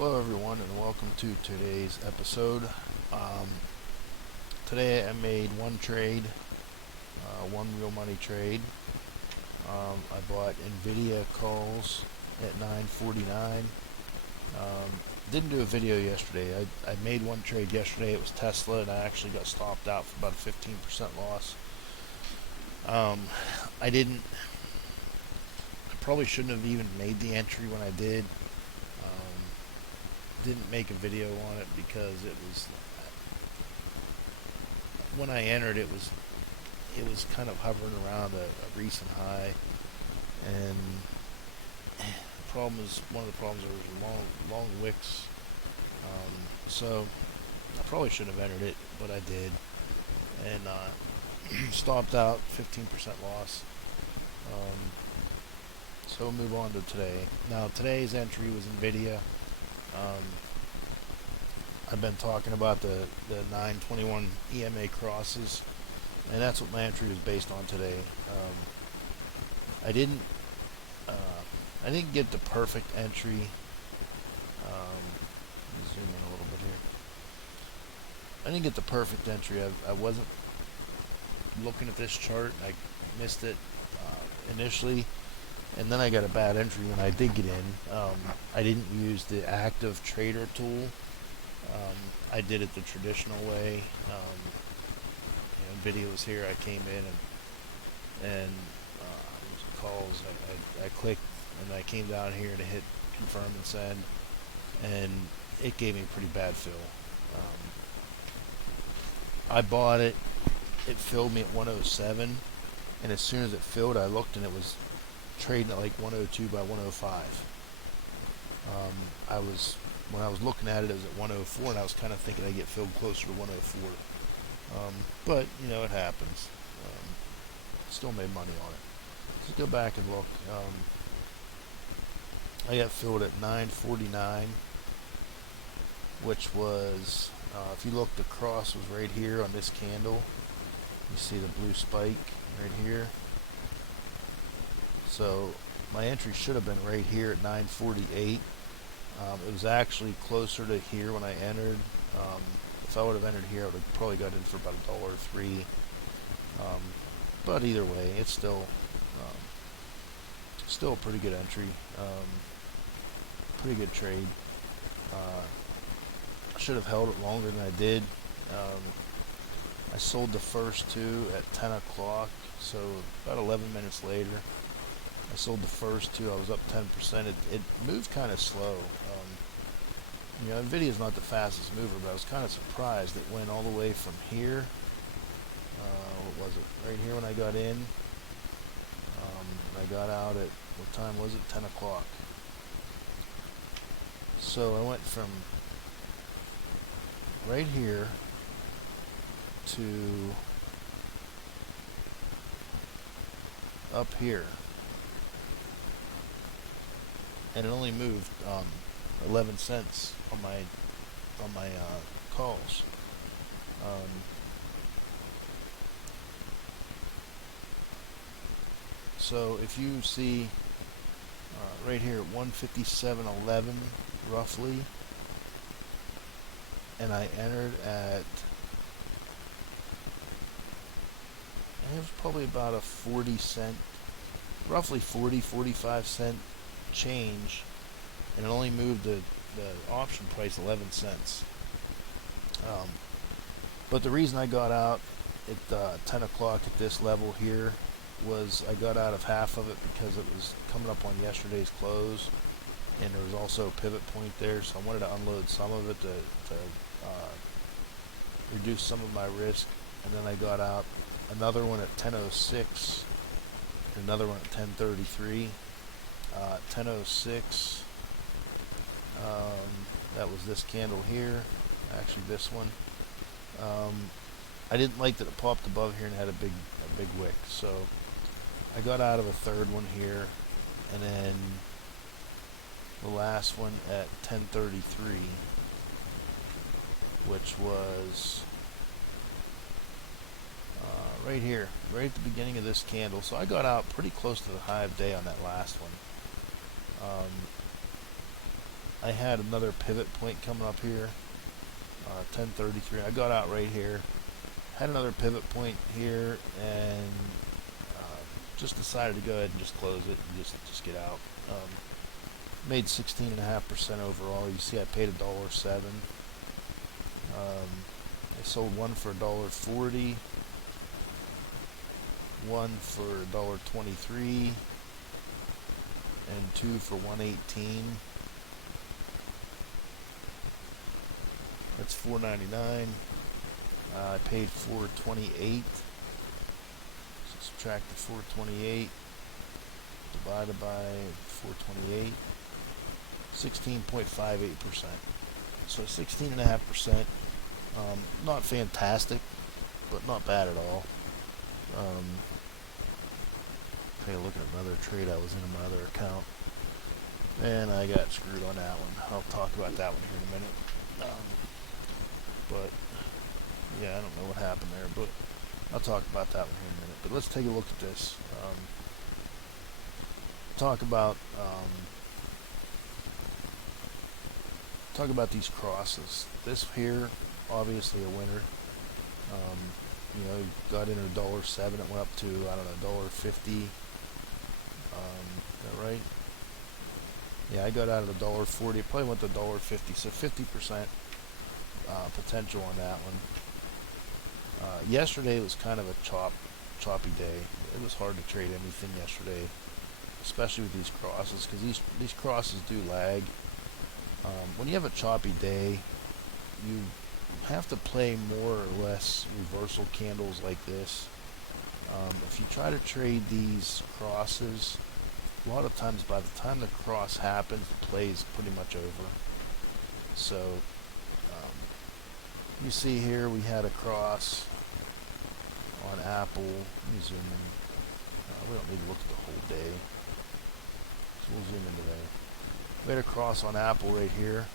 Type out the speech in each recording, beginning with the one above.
Hello everyone and welcome to today's episode. Today I made one trade, one real money trade. I bought NVDA calls at 9.49. Didn't do a video yesterday. I made one trade yesterday. It was Tesla and I actually got stopped out for about a 15% loss. I probably shouldn't have even made the entry when I did. Didn't make a video on it because it was, when I entered it was kind of hovering around a recent high, and one of the problems was long wicks, so I probably shouldn't have entered it, but I did, and stopped out, 15% loss. So we'll move on to today. Now today's entry was NVIDIA. I've been talking about the 921 EMA crosses, and that's what my entry was based on today. I didn't get the perfect entry. Let me zoom in a little bit here. I didn't get the perfect entry. I wasn't looking at this chart. I missed it initially. And then I got a bad entry when I did get in. I didn't use the active trader tool. I did it the traditional way. NVIDIA was here. I came in and calls. I clicked and I came down here to hit confirm and send, and it gave me a pretty bad fill. I bought it. It filled me at 107, and as soon as it filled, I looked and it was trading at like 102 by 105. When I was looking at it, it was at 104, and I was kind of thinking I'd get filled closer to 104. But it happens. Still made money on it. Let's go back and look. I got filled at 9.49, which was, if you look, the cross was right here on this candle. You see the blue spike right here. So my entry should have been right here at 9.48. It was actually closer to here when I entered. If I would have entered here, I would have probably got in for about $1.03. But either way, it's still a pretty good entry. Pretty good trade. I should have held it longer than I did. I sold the first two at 10 o'clock, so about 11 minutes later. I sold the first two. I was up 10%. It moved kind of slow. NVIDIA is not the fastest mover, but I was kind of surprised. It went all the way from here. What was it? Right here when I got in. I got out at, what time was it? 10 o'clock. So I went from right here to up here. And it only moved 11 cents on my calls. So if you see right here at 157.11 roughly, and I entered at, it was probably about a 40 cent, roughly 45 cent change, and it only moved the option price 11 cents. But the reason I got out at 10 o'clock at this level here was I got out of half of it because it was coming up on yesterday's close, and there was also a pivot point there, so I wanted to unload some of it to reduce some of my risk. And then I got out another one at 10:06, another one at 10:33. 10:06, that was this candle here, actually this one. I didn't like that it popped above here and had a big wick, so I got out of a third one here, and then the last one at 10:33, which was right here, right at the beginning of this candle. So I got out pretty close to the high of day on that last one. I had another pivot point coming up here, 1033. I got out right here, had another pivot point here, and just decided to go ahead and just close it and just get out. Made 16.5% overall. You see, I paid $1.07. I sold one for $1.40, one for $1.23, and two for $1.18. That's $4.99. I paid $4.28. So subtract the $4.28 divided by $4.28. 16.58%. So 16.5%. Not fantastic, but not bad at all. Take a look at another trade I was in my other account, and I got screwed on that one. I'll talk about that one here in a minute. But yeah, I don't know what happened there, but I'll talk about that one here in a minute. But let's take a look at this. Talk about these crosses. This here, obviously a winner. You know, got in at $1.07. It went up to, I don't know, $1.50. Is that right? Yeah, I got out at $1.40. It probably went to $1.50. So 50% potential on that one. Yesterday was kind of a choppy day. It was hard to trade anything yesterday, especially with these crosses, because these crosses do lag. When you have a choppy day, you have to play more or less reversal candles like this. If you try to trade these crosses, a lot of times by the time the cross happens, the play is pretty much over. So you see here we had a cross on Apple. Let me zoom in. We don't need to look at the whole day, so we'll zoom into there. We had a cross on Apple right here.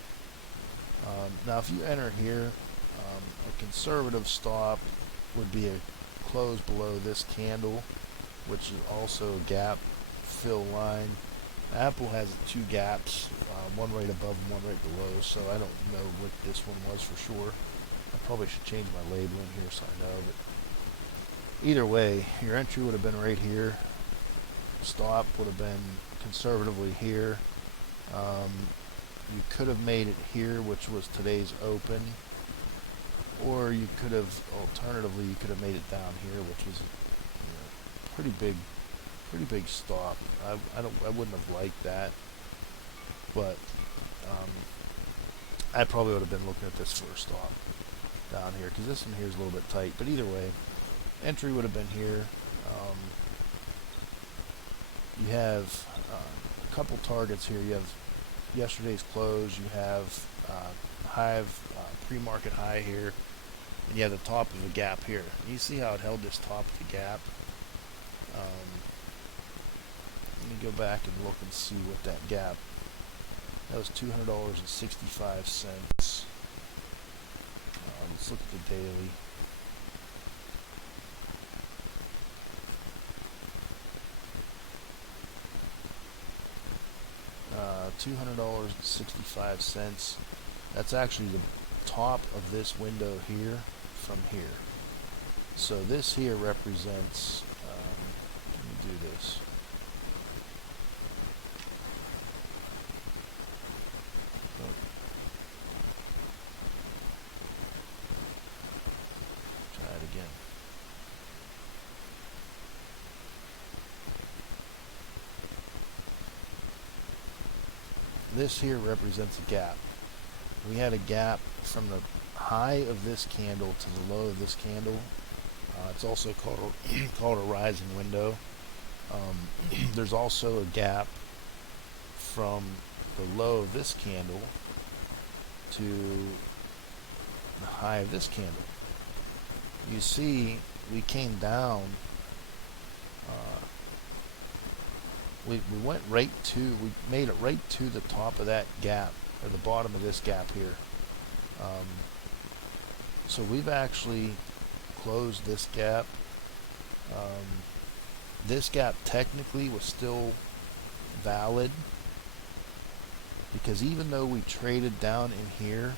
Now if you enter here, a conservative stop would be a close below this candle, which is also a gap fill line. Apple has two gaps, one right above and one right below, so I don't know what this one was for sure. I probably should change my labeling here so I know, but either way, your entry would have been right here. Stop would have been conservatively here. You could have made it here, which was today's open, or you could have, alternatively, you could have made it down here, which was pretty big stop. I wouldn't have liked that, but I probably would have been looking at this for a stop down here, because this one here is a little bit tight. But either way, entry would have been here. You have a couple targets here. You have yesterday's close. You have pre-market high here, and you have the top of the gap here. You see how it held this top of the gap. Let me go back and look and see what that gap. That was $200.65. Let's look at the daily. $200.65. That's actually the top of this window here from here. So this here represents, let me do this. Try it again. This here represents a gap. We had a gap from the high of this candle to the low of this candle. It's also called a rising window. There's also a gap from the low of this candle to the high of this candle. You see, we came down. We went right to, we made it right to the top of that gap, or the bottom of this gap here. So we've actually closed this gap. This gap technically was still valid. because even though we traded down in here,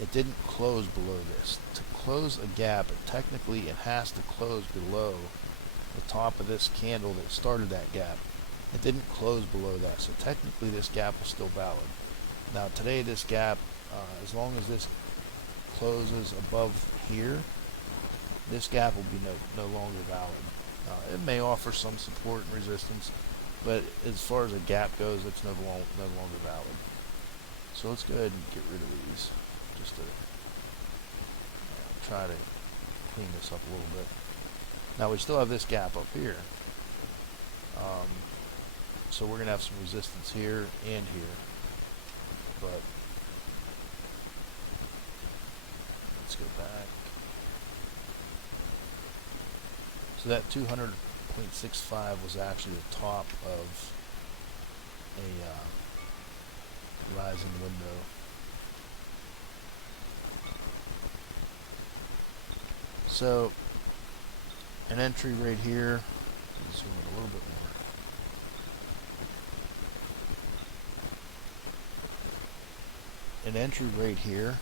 it didn't close below this. To close a gap, technically it has to close below the top of this candle that started that gap. It didn't close below that, so technically this gap was still valid. Now today this gap, as long as this closes above here, this gap will be no longer valid. It may offer some support and resistance, but as far as a gap goes, it's no longer valid. So let's go ahead and get rid of these, just to try to clean this up a little bit. Now we still have this gap up here, so we're going to have some resistance here and here, but let's go back. So that 200.65 was actually the top of a rising window. So an entry right here, zoom in a little bit more. An entry right here,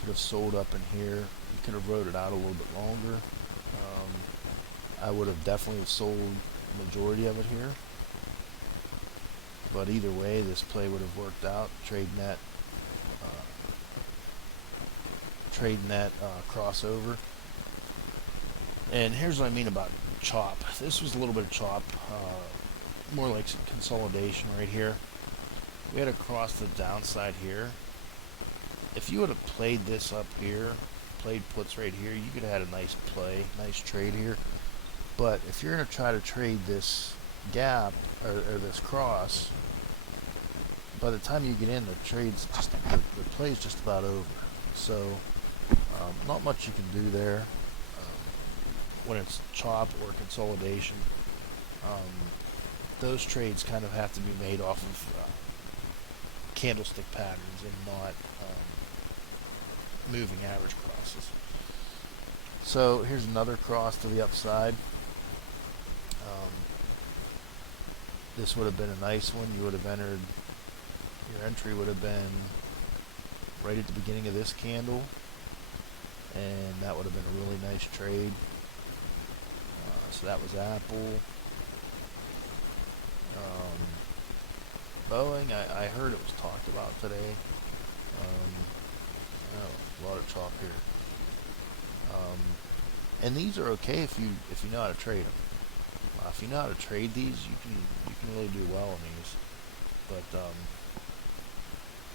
could have sold up in here. You could have rode it out a little bit longer. I would have definitely sold the majority of it here, but either way this play would have worked out. Trading that crossover. And here's what I mean about chop. This was a little bit of chop, more like some consolidation right here. We had to cross the downside here. If you would have played this up here, played puts right here, you could have had a nice play, nice trade here. But if you're going to try to trade this gap or this cross, by the time you get in, the play's just about over. So not much you can do there when it's chop or consolidation. Those trades kind of have to be made off of candlestick patterns and not moving average crosses. So here's another cross to the upside. This would have been a nice one. You would have entered, your entry would have been right at the beginning of this candle, and that would have been a really nice trade. So that was Apple. Boeing, I heard it was talked about today. A lot of chop here. And these are okay if you know how to trade them. If you know how to trade these, you can really do well on these. But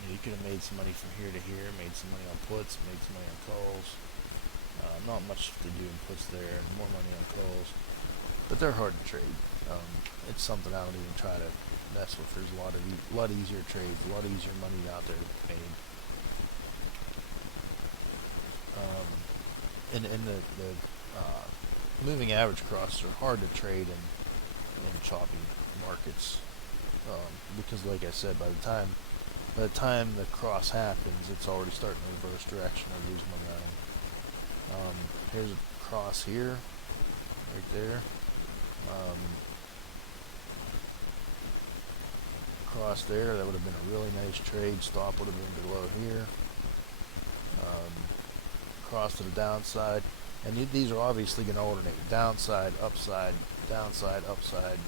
you could have made some money from here to here, made some money on puts, made some money on calls. Not much to do in puts there, and more money on calls. But they're hard to trade. It's something I don't even try to mess with. There's a lot easier trades, a lot easier money out there to be made. And the moving average crosses are hard to trade in choppy markets, because, like I said, by the time the cross happens, it's already starting in the reverse direction or lose momentum. Here's a cross here, right there. Cross there, that would have been a really nice trade. Stop would have been below here. Cross to the downside, and these are obviously going to alternate: downside, upside, downside, upside,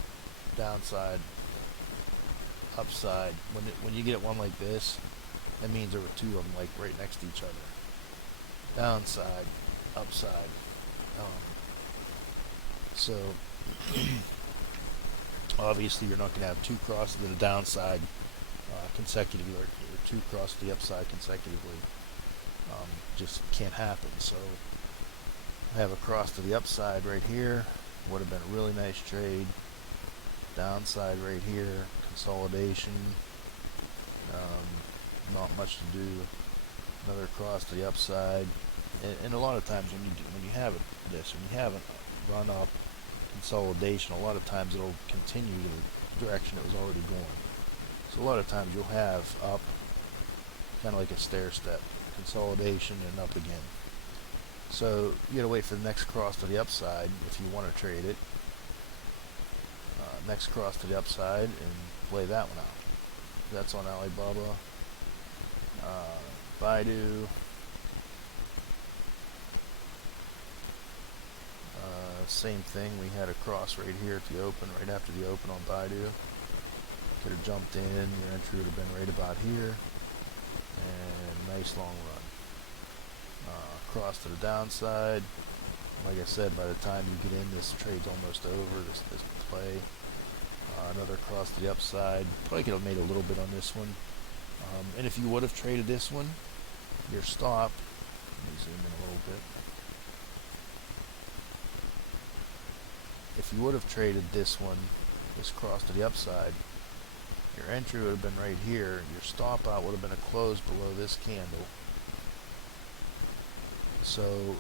downside, upside. When you get one like this, that means there were two of them like right next to each other. Downside, upside. So obviously you're not going to have two crosses to the downside consecutively, or two crosses to the upside consecutively. Just can't happen. So I have a cross to the upside right here. Would have been a really nice trade. Downside right here, consolidation. Not much to do. Another cross to the upside. And a lot of times when you have when you have a run up consolidation, a lot of times it'll continue to the direction it was already going. So a lot of times you'll have up, kind of like a stair step, consolidation, and up again. So you gotta wait for the next cross to the upside if you want to trade it. next cross to the upside and play that one out. That's on Alibaba. Baidu. Same thing, we had a cross right here at the open, right after the open on Baidu. Could have jumped in, your entry would have been right about here, and nice long run. Cross to the downside. Like I said, by the time you get in, this trade's almost over, this play. Another cross to the upside. Probably could have made a little bit on this one. And if you would have traded this one, your stop, let me zoom in a little bit. If you would have traded this one, this cross to the upside, your entry would have been right here. Your stop out would have been a close below this candle. So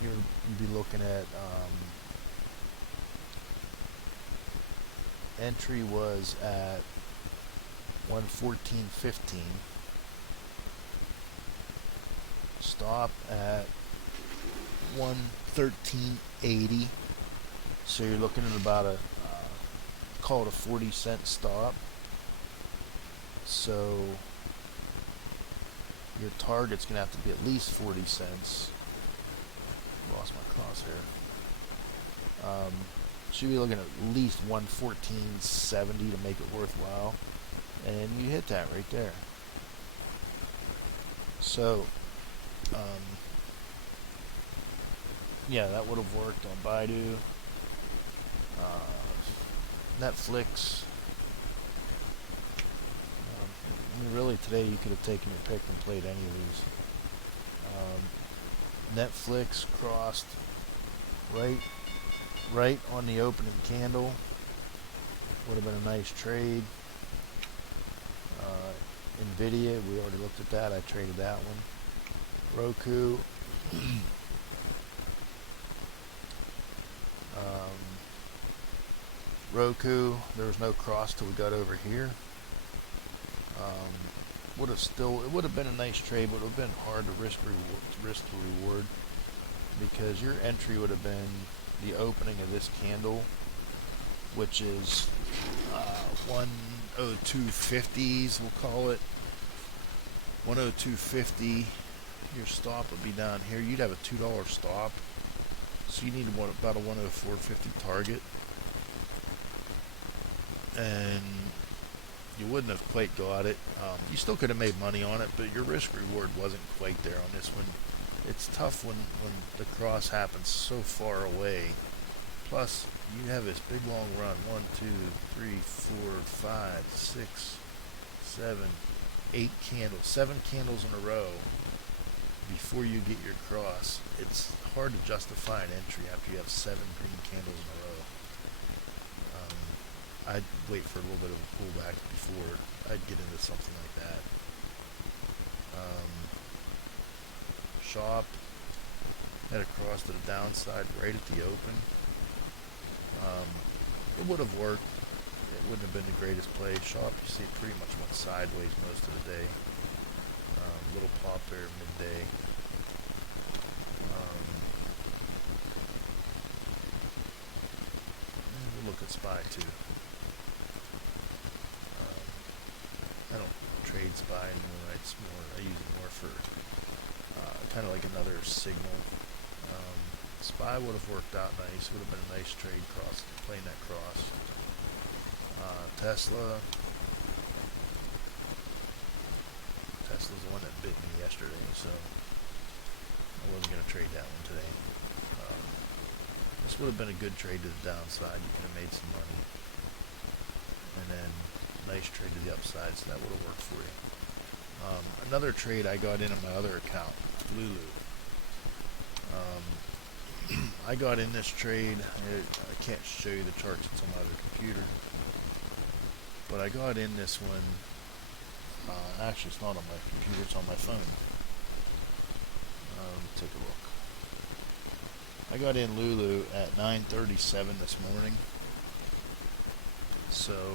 you'd be looking at entry was at 114.15. Stop at 113.80. So you're looking at about a call it a 40-cent stop. So your target's gonna have to be at least 40 cents. Lost my crosshair. Should be looking at least 114.70 to make it worthwhile, and you hit that right there. So yeah, that would have worked on Baidu. Netflix. I mean, really today you could have taken your pick and played any of these. Netflix crossed right on the opening candle. Would have been a nice trade. NVDA, we already looked at that. I traded that one. Roku. Roku, there was no cross till we got over here. It would have been a nice trade, but it would have been hard to risk the reward, because your entry would have been the opening of this candle, which is 102.50s, we'll call it 102.50. Your stop would be down here. You'd have a $2 stop, so you need about a 104.50 target, and you wouldn't have quite got it. You still could have made money on it, but your risk reward wasn't quite there on this one. It's tough when the cross happens so far away. Plus, you have this big long run. 1, 2, 3, 4, 5, 6, 7, 8 candles. 7 candles in a row before you get your cross. It's hard to justify an entry after you have 7 green candles in a row. I'd wait for a little bit of a pullback before I'd get into something like that. Shop had a cross to the downside right at the open. It would have worked. It wouldn't have been the greatest play. Shop, you see, pretty much went sideways most of the day. Little pop there midday. We'll look at SPY too. I don't trade SPY anymore. I use it more for kind of like another signal. SPY would have worked out nice. Would have been a nice trade cross, playing that cross. Tesla's the one that bit me yesterday, so I wasn't going to trade that one today. This would have been a good trade to the downside. You could have made some money. And then nice trade to the upside, so that would have worked for you. Another trade I got in on my other account, Lulu. I got in this trade. I can't show you the charts, it's on my other computer. But I got in this one. Actually, it's not on my computer, it's on my phone. Let me take a look. I got in Lulu at 9:37 this morning. So,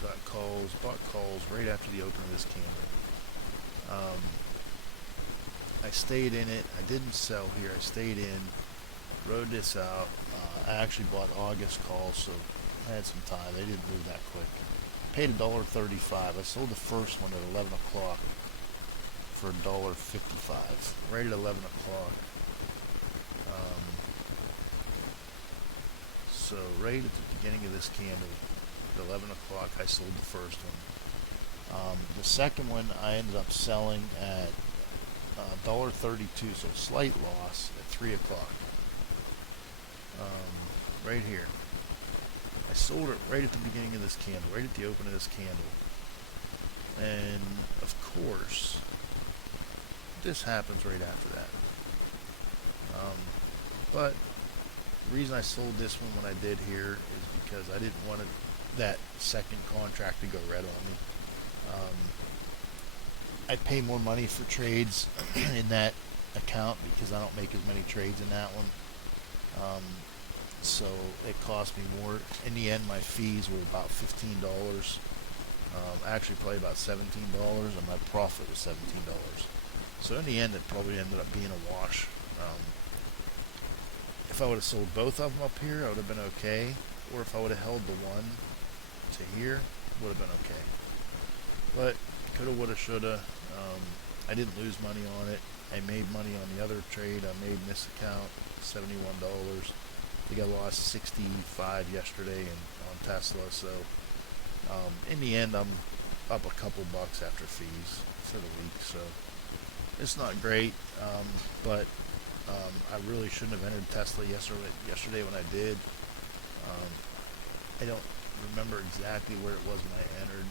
bought calls right after the open of this candle. I stayed in it. I didn't sell here. I stayed in, rode this out. I actually bought August calls, so I had some time. They didn't move that quick. Paid $1.35. I sold the first one at 11 o'clock for $1.55. Right at 11 o'clock. So right at the beginning of this candle, at 11 o'clock, I sold the first one. The second one I ended up selling at $1.32, so slight loss at 3 o'clock. Right here. I sold it right at the beginning of this candle, right at the open of this candle. And of course, this happens right after that. But the reason I sold this one when I did here is because I didn't want that second contract to go red on me. I pay more money for trades in that account because I don't make as many trades in that one. So it cost me more. In the end, my fees were about $15. Actually, probably about $17, and my profit was $17. So in the end, it probably ended up being a wash. If I would have sold both of them up here, I would have been okay. Or if I would have held the one to here, would have been okay. But coulda, woulda, shoulda. I didn't lose money on it. I made money on the other trade. I made in this account $71. I think I lost 65 yesterday on Tesla. So in the end, I'm up a couple bucks after fees for the week. So it's not great, but I really shouldn't have entered Tesla yesterday when I did. I don't remember exactly where it was when I entered.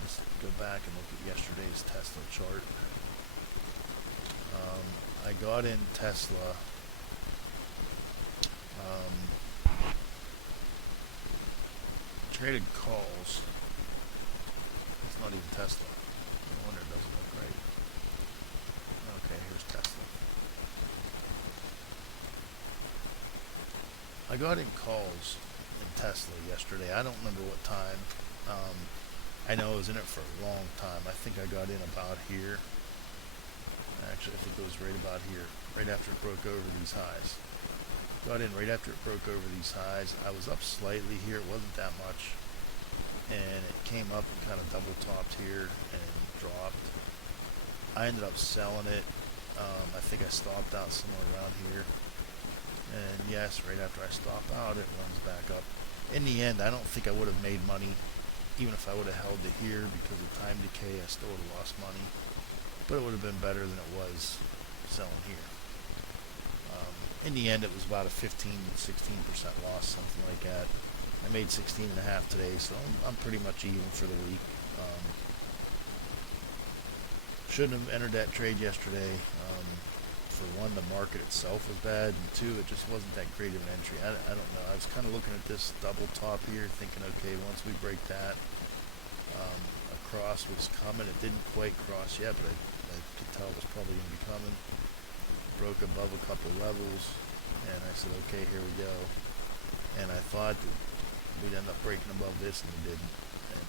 Let's go back and look at yesterday's Tesla chart. I got in Tesla. Traded calls. It's not even Tesla. No wonder it doesn't look right. Okay, here's Tesla. I got in calls in Tesla yesterday. I don't remember what time. I know I was in it for a long time. I think I got in about here. Actually, I think it was right about here, right after it broke over these highs. Got in right after it broke over these highs. I was up slightly here. It wasn't that much. And it came up and kind of double topped here and dropped. I ended up selling it. I think I stopped out somewhere around here. And yes, right after I stop out, it runs back up. In the end, I don't think I would have made money even if I would have held it here, because of time decay. I still would have lost money. But it would have been better than it was selling here. In the end, it was about a 15-16% loss, something like that. I made 16.5 today, so I'm pretty much even for the week. Shouldn't have entered that trade yesterday. For one, the market itself was bad, and two, it just wasn't that great of an entry. I don't know. I was kind of looking at this double top here, thinking, okay, once we break that, a cross was coming. It didn't quite cross yet, but I could tell it was probably going to be coming. Broke above a couple levels, and I said, okay, here we go. And I thought that we'd end up breaking above this, and we didn't. And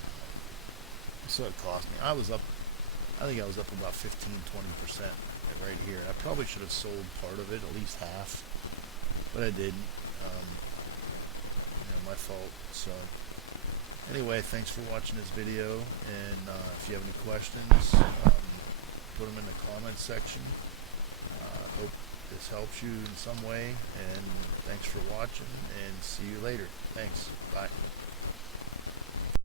so it cost me. I think I was up about 15-20% right here. I probably should have sold part of it, at least half, but I didn't. My fault. So anyway, thanks for watching this video, and if you have any questions, put them in the comments section. Hope this helps you in some way, and thanks for watching, and see you later. Thanks. Bye.